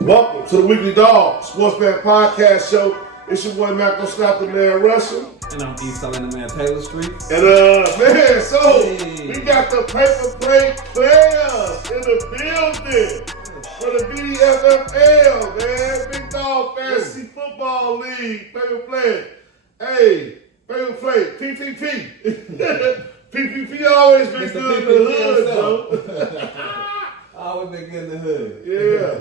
Welcome to the Weekly Dog Sportsman Podcast Show. It's your boy Mac Scott, the man Russell. And I'm Salim, the man Taylor Street. And man, so we got the paper plate players in the building for the BDFFL, man. Big Dog Fantasy Football League, paper play. Hey, paper play, PPP. PPP always been good in the hood, though. Always been good in the hood. Yeah.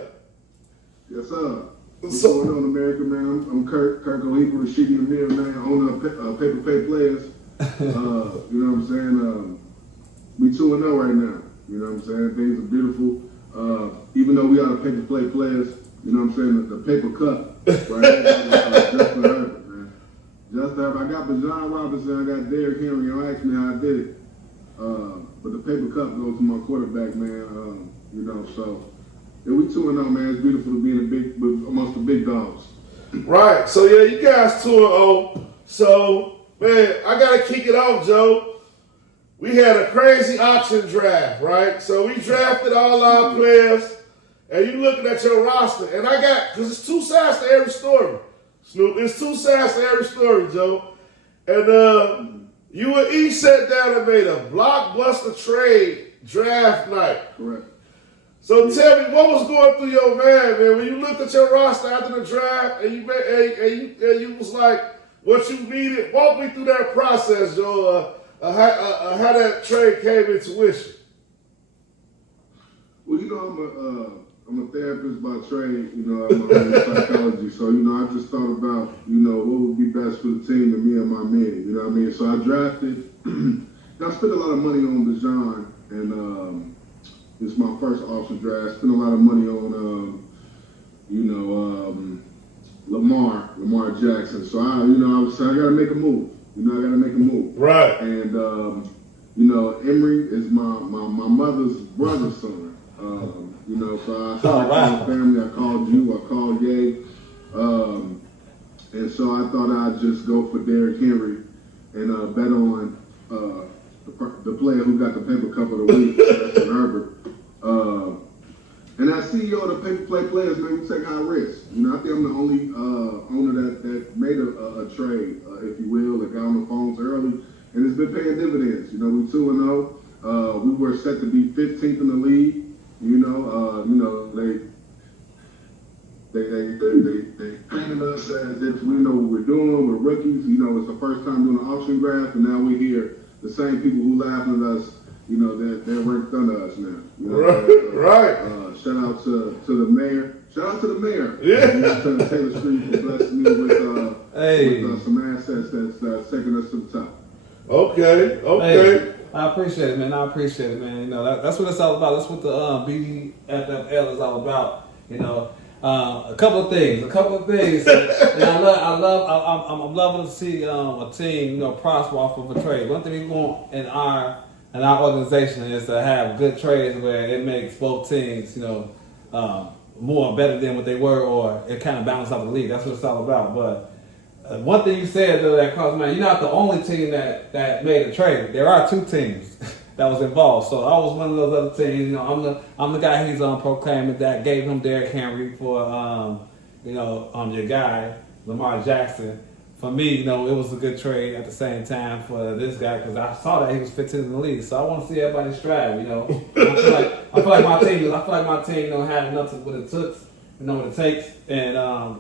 Yes, sir. What's going on, America, man? I'm Kirk O'Heaple, the Shitty Amir, man, owner of Paper Play Players. You know what I'm saying? We 2-0 right now. You know what I'm saying? Things are beautiful. Even though we are the Paper Play Players, you know what I'm saying? The paper cup, right? Justin Herbert, man. Justin Herbert. I got Bajan Robinson, I got Derrick Henry. Don't ask me how I did it. But the paper cup goes to my quarterback, man. You know, so... Yeah, we 2-0, man. It's beautiful to be amongst the big dogs. Right. So, yeah, you guys 2-0. So, man, I got to kick it off, Joe. We had a crazy auction draft, right? So, we drafted all our players, and you looking at your roster. And I got, because it's two sides to every story. Snoop, it's two sides to every story, Joe. And you and E sat down and made a blockbuster trade draft night. Correct. So tell me, what was going through your mind, man, when you looked at your roster after the draft and you was like, what you needed? Walk me through that process, Joe, how that trade came into fruition. Well, you know, I'm a therapist by trade. You know, I'm in psychology, so you know, I just thought about, you know, what would be best for the team and me and my men. You know what I mean? So I drafted. I spent a lot of money on Bajan and. It's my first auction draft. Spent a lot of money on, Lamar Jackson. So I was saying I got to make a move. You know, I got to make a move. Right. And Emery is my mother's brother's son. You know, so I called my family. I called you. I called Ye. And so I thought I'd just go for Derrick Henry and bet on the player who got the paper cup of the week, Justin Herbert. And as CEO of the Paper Play Players, man, we take high risks. You know, I think I'm the only owner that made a trade, if you will, that got on the phones early, and it's been paying dividends. You know, we 2-0. We were set to be 15th in the league. They painted us as if we know what we're doing. We're rookies. You know, it's the first time doing an auction draft, and now we hear the same people who laughed at us. You know, they're ranked under us now. You know, right. Shout out to the mayor. Shout out to the mayor. Yeah. You know, to Taylor Street for blessing me with some assets that's taking us to the top. Okay. Hey, I appreciate it, man. You know, that's what it's all about. That's what the BDFFL is all about. You know, a couple of things. And I'm loving to see a team, you know, prosper off of a trade. One thing we want in our organization is to have good trades where it makes both teams, you know, more better than what they were, or it kind of balances out the league. That's what it's all about. But one thing you said though that caused you're not the only team that made a trade. There are two teams that was involved. So I was one of those other teams. You know, I'm the guy he's proclaiming that gave him Derrick Henry for your guy Lamar Jackson. For me, you know, it was a good trade at the same time for this guy because I saw that he was 15th in the league. So I want to see everybody strive, you know. I feel like my team, you know, had enough of what it took, you know, what it takes. And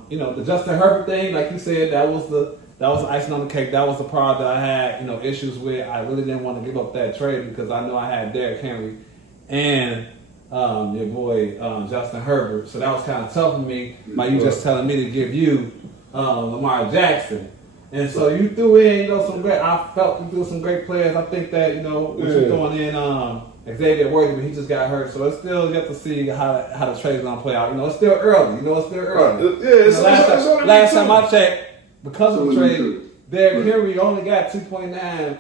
you know, the Justin Herbert thing, like you said, that was icing on the cake. That was the part that I had, you know, issues with. I really didn't want to give up that trade because I know I had Derrick Henry and your boy Justin Herbert. So that was kind of tough for me by you just telling me to give you Lamar Jackson. And so you threw in, you know, I felt you threw some great players. I think that, you know, what you're throwing in Xavier Worthy, but he just got hurt. So it's still yet to see how the trade's gonna play out. You know, it's still early. Last time I checked, because of the trade, Derrick Henry only got 2.9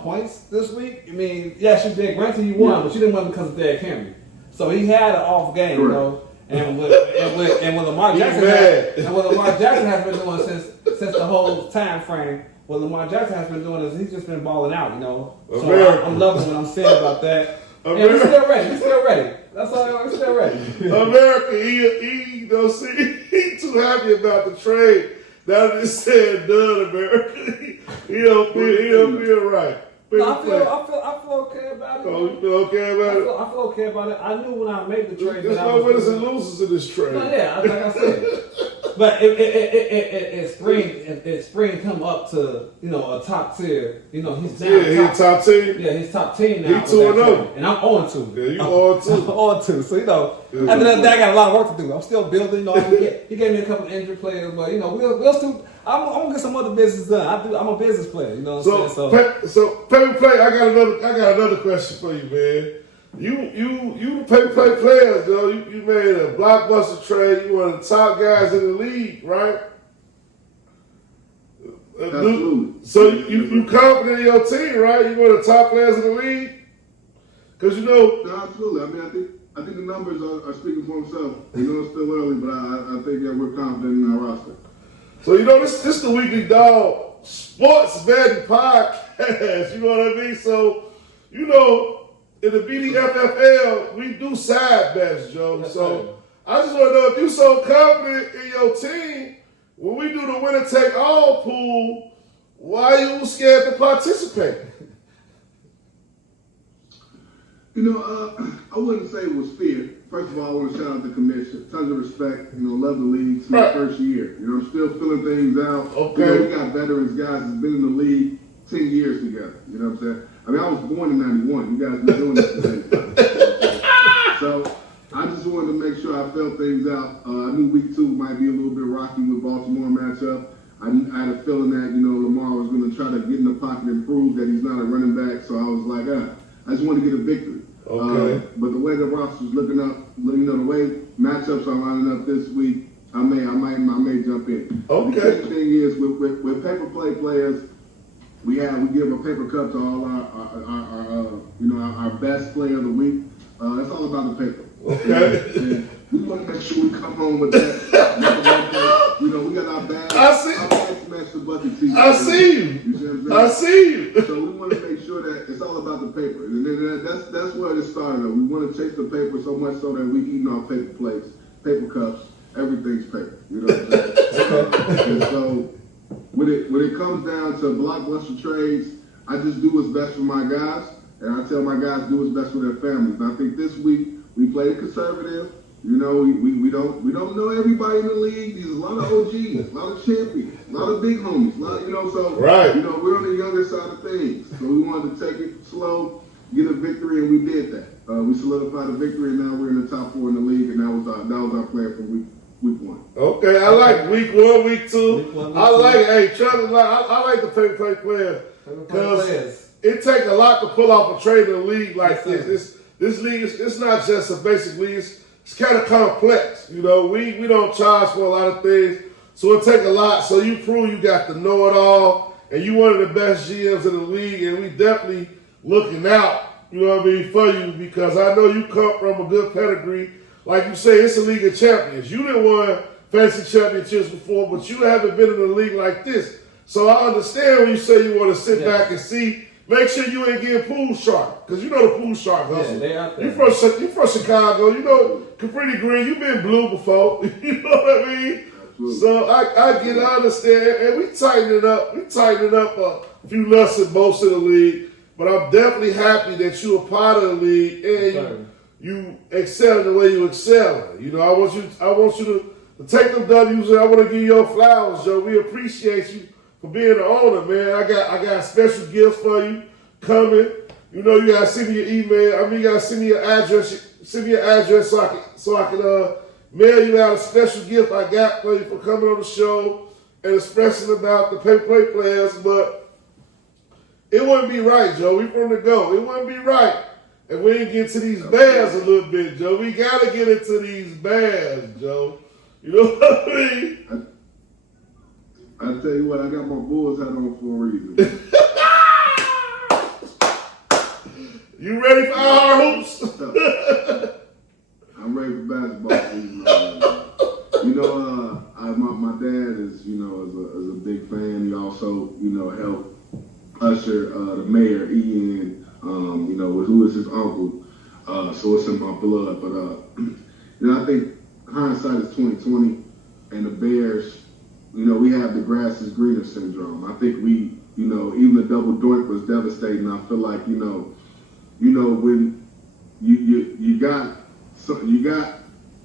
points this week. I mean, yes, you did. Granted, you won, but you didn't win because of Derrick Henry. So he had an off game, you know. And what Lamar Jackson has been doing since the whole time frame, what Lamar Jackson has been doing is he's just been balling out, you know. So I'm loving what I'm saying about that. And we still ready. We still ready. That's all. We still ready. America, he don't see. He too happy about the trade. Now that it's said and done, America, he don't feel right. No, I feel okay about it. Oh, you feel okay about it? I feel okay about it. I knew when I made the trade. There's no winners and losers in this trade. No, yeah, like I said. But it spring him up to a top tier. He's now he's top team. Yeah, he's top team now. He's 2-0, and I'm 0-2. Yeah, you 0-2. I'm 0-2. So after that, I got a lot of work to do. I'm still building. He gave me a couple injured players, but we'll still. I'm gonna get some other business done. I'm a business player. You know what I'm saying? So paper play. I got another question for you, man. You paper play players, though. You made a blockbuster trade. You one of the top guys in the league, right? Absolutely. So you confident in your team, right? You one of the top players in the league? Because No, absolutely. I mean, I think the numbers are speaking for themselves. It's still early, but I think that we're confident in our roster. So this is the Weekly Dog Sports Betting Podcast. You know what I mean? So in the BDFFL, we do side bets, Joe. Yes, so sir. I just want to know if you're so confident in your team, when we do the winner take all pool, why you scared to participate? I wouldn't say it was fear. First of all, I want to shout out the commission. Tons of respect. Love the league. It's my first year. I'm still filling things out. Okay. We got veterans, guys that's been in the league 10 years together. You know what I'm saying? I mean, I was born in 91. You guys been doing this today. So I just wanted to make sure I felt things out. I knew week 2 might be a little bit rocky with Baltimore matchup. I had a feeling that, Lamar was going to try to get in the pocket and prove that he's not a running back. So I was like, I just want to get a victory. Okay. But the way the roster's looking up, the way matchups are lining up this week, I may jump in. Okay. The thing is, with paper play players, we give a paper cup to all our best player of the week. That's all about the paper. Okay. And we want to make sure we come home with that. We got our bag. Our bag smash the bucket team. I see you. You see what I I'm saying? see you. So we want to make sure that it's all about the paper. And then that's where it started. We want to chase the paper so much so that we eating our paper plates, paper cups, everything's paper. You know what I'm saying? And so when it comes down to blockbuster trades, I just do what's best for my guys. And I tell my guys do what's best for their families. And I think this week we played conservative. We don't know everybody in the league. There's a lot of OGs, a lot of champions, a lot of big homies. Right. We're on the younger side of things. So we wanted to take it slow, get a victory, and we did that. We solidified a victory, and now we're in the top 4 in the league, and that was our plan for week 1. Okay, I like week 1, week 2. Week 1, week I 2. like, I like the paper play players. Because it takes a lot to pull off a trade in a league like this. This league it's not just a basic league. It's kind of complex. We don't charge for a lot of things, so it takes a lot. So you prove you got the know-it-all, and you one of the best GMs in the league, and we definitely looking out. For you, because I know you come from a good pedigree. Like you say, it's a league of champions. You didn't win fancy championships before, but you haven't been in a league like this. So I understand when you say you want to sit back and see. Make sure you ain't getting pool shark, because the pool shark hustle. Yeah, they out there. You from Chicago, Capri Green. You been blue before. You know what I mean? Absolutely. So I understand, and we tighten it up a few nuts and bolts in the league. But I'm definitely happy that you're a part of the league and you excel the way you excel. I want you to take them W's, and I want to give you your flowers, Joe. We appreciate you for being the owner, man. I got special gifts for you coming. You gotta send me your email. You gotta send me your address. Send me your address so I can mail you out a special gift I got for you for coming on the show and expressing about the paper play players. But it wouldn't be right, Joe. We from the go. It wouldn't be right if we didn't get to these Bears a little bit, Joe. We gotta get into these Bears, Joe. You know what I mean? I tell you what, I got my Bulls hat on for a reason. You ready for our hoops? I'm ready for basketball season. My dad is, is a big fan. He also, helped usher the mayor Ian, who is his uncle. So it's in my blood. But I think hindsight is 2020, and the Bears, we have the grass is greener syndrome. I think we, even the double doink was devastating. I feel like, when you got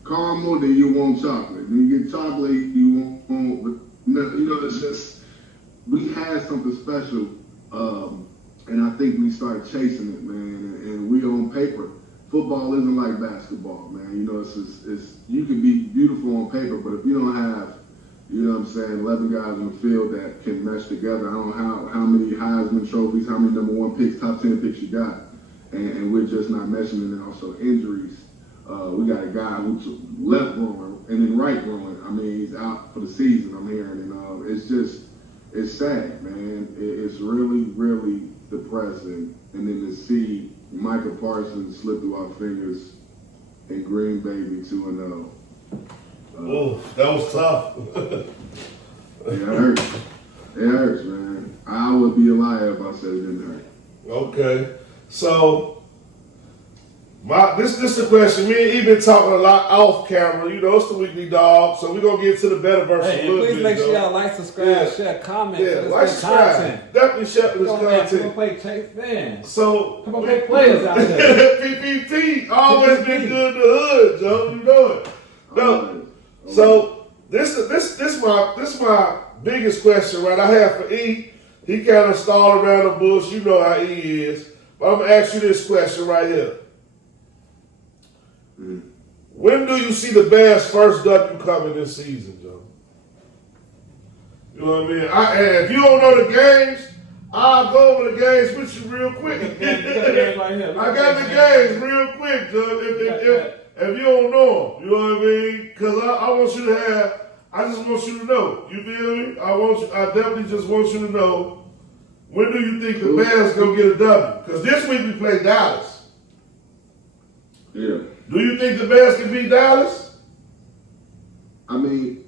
caramel, then you want chocolate. When you get chocolate, you want, it's just, we had something special, and I think we started chasing it, man. And we on paper, football isn't like basketball, man. It's you can be beautiful on paper, but if you don't have, 11 guys in the field that can mesh together, I don't know how many Heisman trophies, how many number 1 picks, top 10 picks you got, and we're just not meshing. And then also injuries. We got a guy who's left growing and then right growing. I mean, he's out for the season, I'm hearing. And it's sad, man. It's really, really depressing. And then to see Micah Parsons slip through our fingers and Green Bay be 2-0. Oh, that was tough. It hurts. It hurts, man. I would be a liar if I said it didn't hurt. Okay. So, this is the question. Me and E been talking a lot off camera. It's the weekly dog, so we're gonna get to the better version Hey, a little please bit. make sure y'all like, subscribe, share, comment. Like, subscribe. Content. Definitely share this Come content. play Chase fans. So, Come on, play players out there. PPT always been good in the hood, Joe. You know it. No. So this my biggest question, right? I have for E. He kind of stalled around the bush. You know how E is. But I'm gonna ask you this question right here. When do you see the Bears' first W coming this season, Joe? You know what I mean? And if you don't know the games, I'll go over the games with you real quick. I got the games real quick, Joe. If you don't know them, you know what I mean? Because I want you to I just want you to know. You feel me? I definitely just want you to know, when do you think the Bears going to get a W? Because this week we play Dallas. Yeah. Do you think the Bears can beat Dallas? I mean,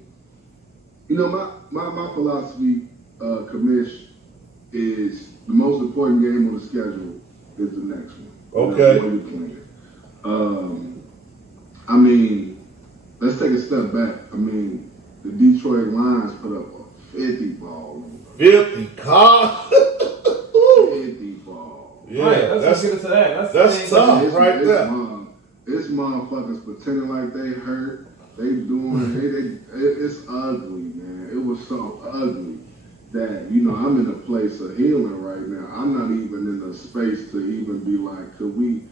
my philosophy, Kamish, is the most important game on the schedule is the next one. Okay. When you're playing. I mean, let's take a step back. I mean, the Detroit Lions put up a 50 ball. 50 car. 50 ball. Yeah, right, let's get into that. That's tough right there. It's motherfuckers pretending like they hurt. It's ugly, man. It was so ugly that, I'm in a place of healing right now. I'm not even in a space to even be like, we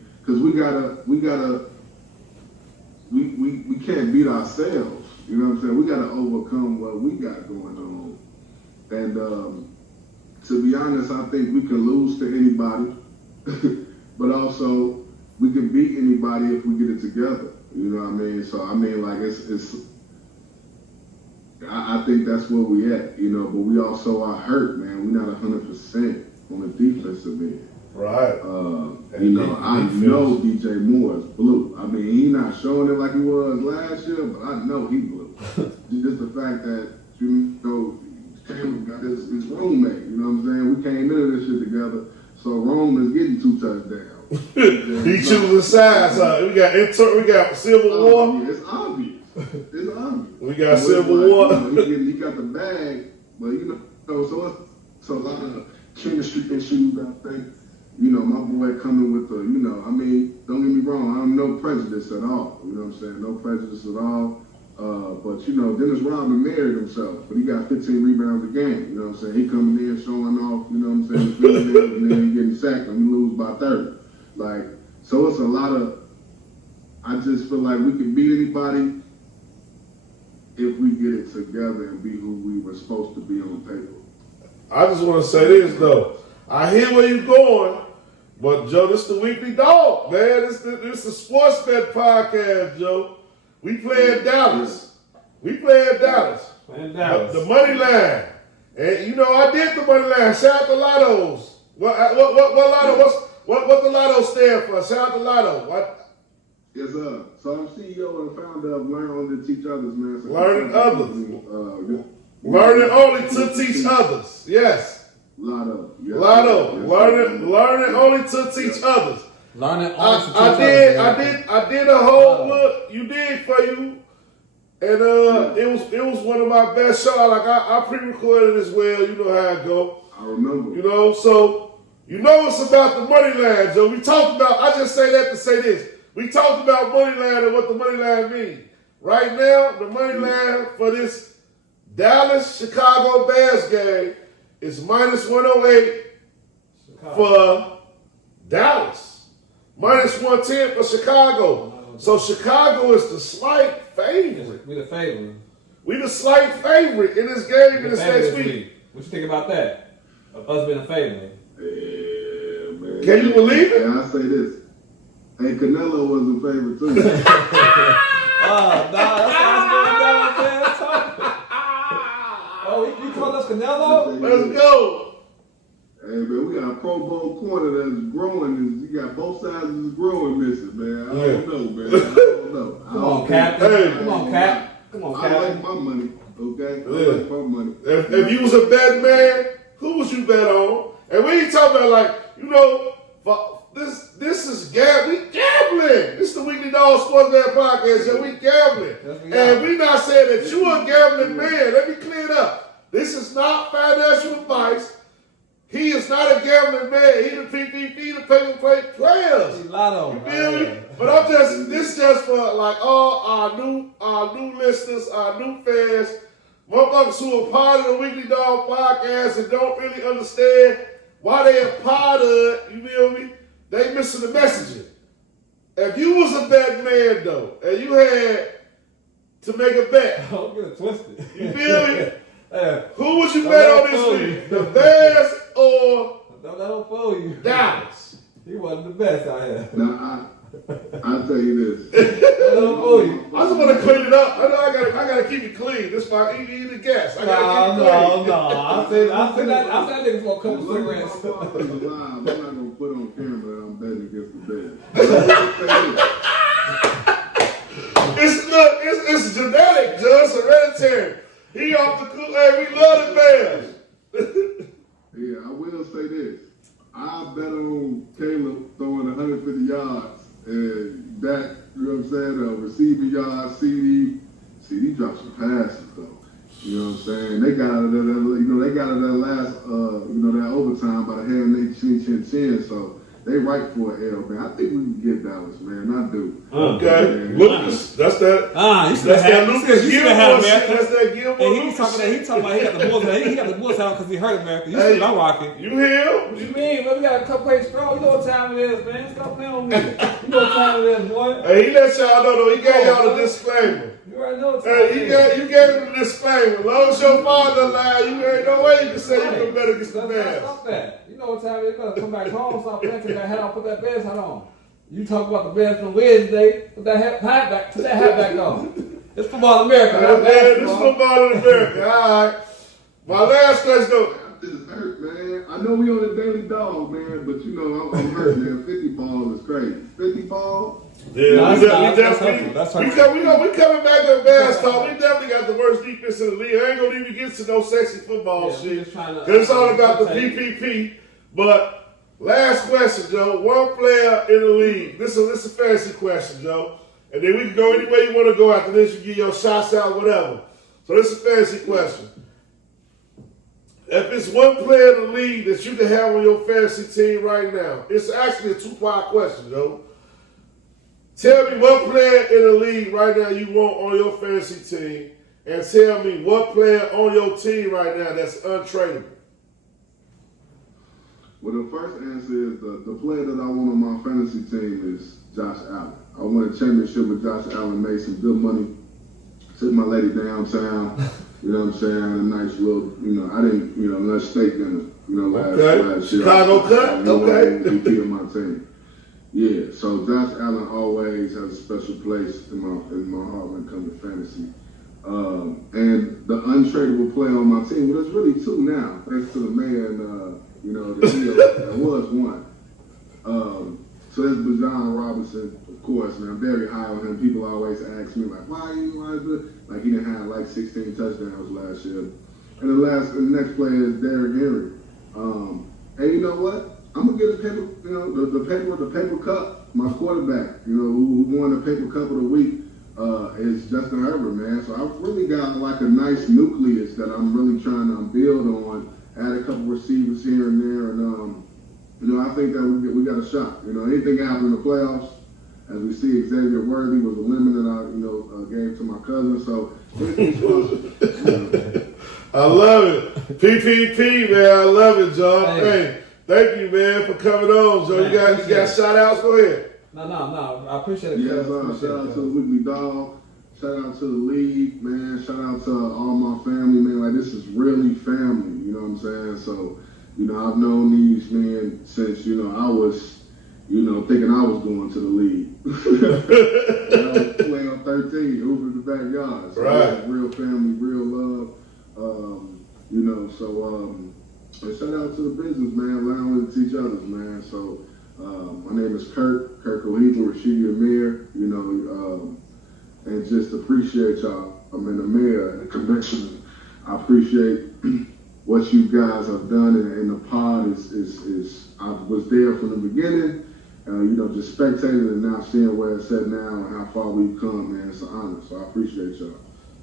can't beat ourselves. You know what I'm saying? We gotta overcome what we got going on. And to be honest, I think we can lose to anybody, but also we can beat anybody if we get it together. You know what I mean? So I mean, like I think that's where we at. But we also are hurt, man. We're not 100% on the defensive end. Right. I know DJ Moore is blue. I mean, he not showing it like he was last year, but I know he blue. Just the fact that, Cameron got his roommate, you know what I'm saying? We came into this shit together, so Rome is getting 2 touchdowns. He choosing sides, huh? We got Civil War. Yeah, it's obvious. It's obvious. We got Civil War. He got the bag, but so it's a lot of chemistry issues, I think. My boy coming with don't get me wrong, I'm no prejudice at all. You know what I'm saying? No prejudice at all. But Dennis Rodman married himself, but he got 15 rebounds a game. You know what I'm saying? He coming in showing off, you know what I'm saying, and then he getting sacked and we lose by 30. So it's a lot of, I just feel like we can beat anybody if we get it together and be who we were supposed to be on paper. I just want to say this, though. I hear where you're going, but, Joe, this the weekly dog, man. This the Sports Bet podcast, Joe. We playing Dallas. Playing Dallas. The money line. And, I did the money line. Shout out to Lottos. What Lotto? What the Lotto stand for? Shout out to Lotto. What? Yes, sir. So I'm CEO and founder of Learn Only to Teach Others, man. So Learning others. Learning only to teach others. Yes. Lotto. Yes, Lotto. yes, Learning only to teach others. Learning I did a whole look. You did for you. And it was one of my best shows. Like I pre-recorded as well. You know how it go. I remember. You know, so you know it's about the money line, Joe. We talked about. I just say that to say this. We talked about money line and what the money line means. Right now, the money line for this Dallas-Chicago Bears game is minus 108 for Dallas, minus 110 for Chicago. So Chicago is the slight favorite. We the favorite. We the slight favorite in this game in this next week. What you think about that? Of us being a favorite? Yeah, man. Can you believe it? And I say this. Hey, Canelo was a favorite too. That's what's going down, man. Oh, you call us Canelo? Let's go. Hey, man, we got a Pro Bowl corner that's growing. You got both sides of the growing missing, man. I don't know, man. I don't know. Come on, Captain. Hey. Come on, Cap. Come on, Captain. I like my money, okay? I like my money. If you was a bet man, who would you bet on? And we ain't talking about like, you know, this is we gambling. This is the Weekly Dog Sports Man Podcast, and we gambling. And we not saying that you a gambling man. Let me clear it up. This is not financial advice. He is not a gambling man. He the PPP, the pay players. Lotto. You feel me? But this just for like all our new listeners, our new fans, motherfuckers who are part of the Weekly Dog Podcast and don't really understand why they are part of it. You feel me? They missing the messaging. If you was a bet man though, and you had to make a bet, Don't get it twisted. you feel me? Yeah. Who would you bet on this week? The Bears or Don't let him fool you. Dallas? He wasn't the best out here. Now, I'll tell you this. Don't let him fool you. I just want to clean it up. I know I gotta keep it clean. This my eat the gas. I gotta keep it clean. No. I said that nigga for a couple My cigarettes. father's alive. I'm not going to put on camera that I'm betting against the Bears. It's genetic, just hereditary. He off the cool. Hey, we love the Bears. Yeah, I will say this. I bet on Caleb throwing 150 yards and that, you know what I'm saying, receiving yards, CD dropped some passes though. You know what I'm saying? They got out of that last, that overtime by the hand they chin. So they right for an L, man. I think we can get Dallas, man. I do. Okay. Lucas, that's that. You should have Lucas Gilmore shit. That's that Gilmore. And he talking about he got the Bulls. He got the Bulls out because he hurt America. You see what I'm rocking. You hear? What you mean? Man, we got a couple plays strong. You know what time it is, man. Stop playing on me. You know what time it is, boy. Hey, he let y'all know though. He gave y'all the disclaimer. You already know what time it is. You gave him the disclaimer. As long as your father lied, you ain't no way you can say you feel better against the Bears. Stop that. You know what time it is. You better come back home. Stop playing. Take that hat off. Put that Bears hat on. You talk about the Bears on Wednesday. Put that hat back. Put that hat back on. It's football in America. Not This basketball. football in America. All right. My last question though. I'm just hurt, man. I know we on the daily dog, man, but you know I'm hurt, man. 50 ball is crazy. 50 ball? Yeah, No, we that's hurtful. we coming back to Bears talk. We definitely got the worst defense in the league. I ain't gonna even get to no sexy football shit. Cause it's all about the PPP. But last question, Joe. One player in the league. This is a fancy question, Joe. And then we can go any way you want to go after this. You get your shots out, whatever. So this is a fancy question. If it's one player in the league that you can have on your fantasy team right now, it's actually a two-part question, Joe. Tell me what player in the league right now you want on your fantasy team, and tell me what player on your team right now that's untradeable. Well, the first answer is the player that I want on my fantasy team is Josh Allen. I won a championship with Josh Allen, made some good money, took my lady downtown, you know what I'm saying, a nice little, I didn't, lunch steak dinner, last year. Chicago cut? Okay. MVP of my team. Yeah, so Josh Allen always has a special place in my heart when it comes to fantasy. And the untradeable player on my team, well, there's really two now, thanks to the man, there was one. So that's Bijan Robinson, of course, and I'm very high on him. People always ask me, like, why is it? Like, he didn't have like 16 touchdowns last year. And the next player is Derrick Henry. And you know what? I'm gonna get a paper, the paper cup. My quarterback, who won the paper cup of the week, is Justin Herbert, man. So I've really got like a nice nucleus that I'm really trying to build on. Add a couple receivers here and there, and I think that we got a shot. Anything can happen in the playoffs. As we see, Xavier Worthy was a lemon that I gave to my cousin. So anything's possible. I love it. PPP, man. I love it, Joe. Hey, thank you, man, for coming on, Joe. You got shout outs? Go ahead. No. I appreciate it. Yes, shout out to the Weekly Dog. Shout out to the league, man. Shout out to all my family, man. Like, this is really family, you know what I'm saying? So, I've known these men since, I was, thinking I was going to the league. I was playing 13, hooping in the backyard. So, right. Real family, real love. And shout out to the business, man. Allowing us to teach others, man. So, my name is Kirk Khalifa, Rashidi Amir, and just appreciate y'all. I'm in the mayor and the commissioner. I appreciate what you guys have done, and the pod is I was there from the beginning, just spectating and now seeing where it's at now and how far we've come, man. It's an honor, so I appreciate y'all.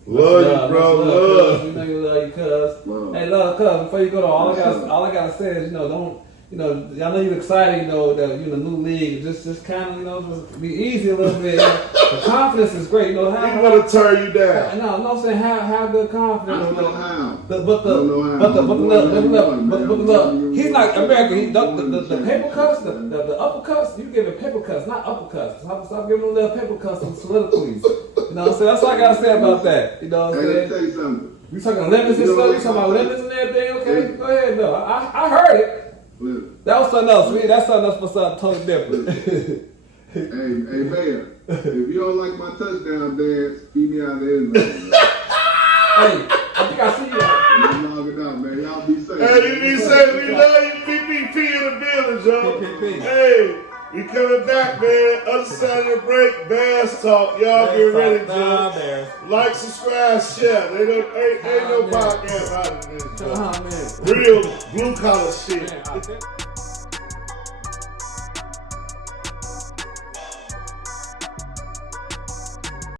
Love you, bro. Love. We know you love you, cuz. Love. Hey, love, cuz. Before you go to all I gotta say is, don't. I know you're excited, that you're in a new league. Just kind of, just be easy a little bit. The confidence is great. He's gonna turn you down. No, I'm not saying have good confidence. I don't know how. But look, he's like American. The paper cuts, the uppercuts. You give it paper cuts, not uppercuts. Stop giving them little paper cuts and soliloquies. So that's all I gotta say about that. You know what I'm saying? Let me tell you something. We talking lemons and stuff. We talking about lemons and everything. Okay, go ahead. No, I heard it. Listen. That was something else. That's something else for something totally different. Hey, Mayor, if you don't like my touchdown dance, keep me out of there. Hey, I think I see you. You log it out, man. Y'all be safe. Hey, you be safe. We love you. PPP in the building, Joe. PPP. Hey, we coming back, man. Other side of the break, Bears talk. Y'all get ready, Joe. Like, subscribe, share. Ain't no podcast out of this, Joe. Man. Real blue collar shit.